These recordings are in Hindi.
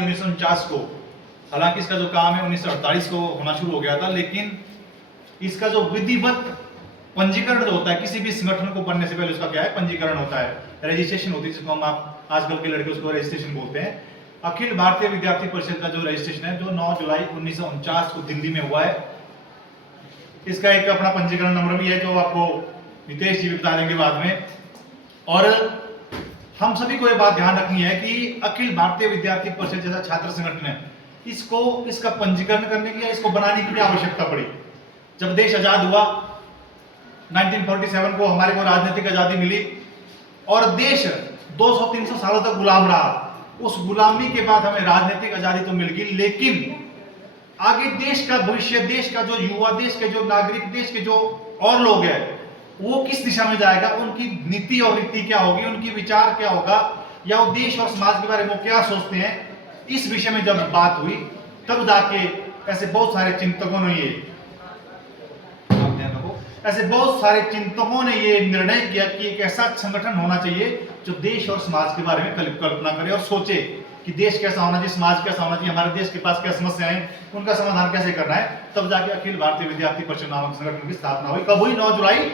1949 को, हालांकि इसका जो काम है 1948 को होना शुरू हो गया था, लेकिन इसका जो विधिवत पंजीकरण जो होता है किसी भी संगठन को बनने से पहले उसका क्या है, पंजीकरण होता है, रजिस्ट्रेशन होती है, जिसको हम आप आजकल के लड़के उसको रजिस्ट्रेशन बोलते हैं। अखिल भारतीय विद्यार्थी परिषद का जो रजिस्ट्रेशन है जो 9 जुलाई 1949 को दिल्ली में हुआ है, इसका एक अपना पंजीकरण नंबर भी है जो आपको नितेश जी बता देंगे बाद में। और हम सभी को यह बात ध्यान रखनी है कि अखिल भारतीय विद्यार्थी परिषद जैसा छात्र संगठन है, इसका पंजीकरण करने की या इसको बनाने की भी आवश्यकता पड़ी। जब देश आजाद हुआ 1947 को, हमारे को राजनीतिक आजादी मिली और देश 200-300 सालों तक गुलाम रहा। उस गुलामी के बाद हमें राजनीतिक आजादी तो मिल गई, लेकिन आगे देश का भविष्य, देश का जो युवा, देश के जो नागरिक, देश के जो और लोग हैं, वो किस दिशा में जाएगा, उनकी नीति और रीति क्या होगी, उनकी विचार क्या होगा, या वो देश और समाज के बारे में क्या सोचते हैं, इस विषय में जब बात हुई तब जाके ऐसे बहुत सारे चिंतकों ने ये निर्णय किया कि एक ऐसा संगठन होना चाहिए जो देश और समाज के बारे में कल्पना करे और सोचे कि देश कैसा होना चाहिए, समाज कैसा होना चाहिए, हमारे देश के पास क्या समस्याएं हैं, उनका समाधान कैसे करना है। तब जाके अखिल भारतीय विद्यार्थी परिषद नामक संगठन की स्थापना हुई। कब हुई? 9 जुलाई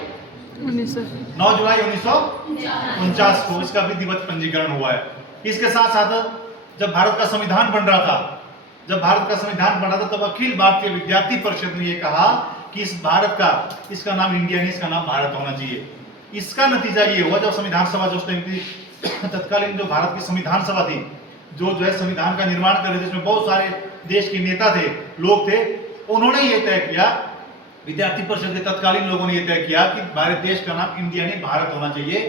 1949 को इसका विधिवत पंजीकरण हुआ है। इसके साथ साथ जब भारत का संविधान बन रहा था तब अखिल भारतीय विद्यार्थी परिषद ने यह कहा कि इस भारत का, इसका नाम इंडिया नहीं, इसका नाम भारत होना चाहिए। इसका नतीजा ये हुआ जब संविधान सभा जो तत्कालीन जो भारत की संविधान सभा थी, जो है संविधान का निर्माण कर रहे थे, जिसमें बहुत सारे देश के नेता थे, लोग थे, उन्होंने ये तय किया, विद्यार्थी परिषद के तत्कालीन लोगों ने ये तय किया कि भारत देश का नाम इंडिया नहीं भारत होना चाहिए।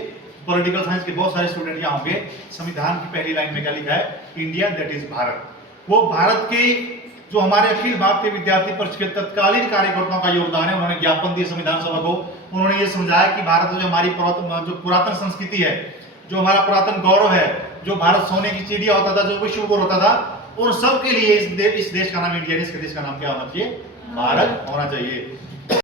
पॉलिटिकल साइंस के बहुत सारे स्टूडेंट यहाँ होंगे, संविधान की पहली लाइन में क्या लिखा है? India that is Bharat. वो भारत के जो हमारे अखिल भारतीय विद्यार्थी परिषद के तत्कालीन कार्यकर्ताओं का योगदान है, उन्होंने ज्ञापन दिया संविधान सभा को। उन्होंने ये समझाया कि भारत जो हमारी पुरातन संस्कृति है, जो हमारा पुरातन गौरव है, जो भारत सोने की चिड़िया होता था, जो विश्व गुरु होता था, उन सब के लिए इस देश का नाम इंडिया, इस देश का नाम क्या होना चाहिए? भारत होना चाहिए।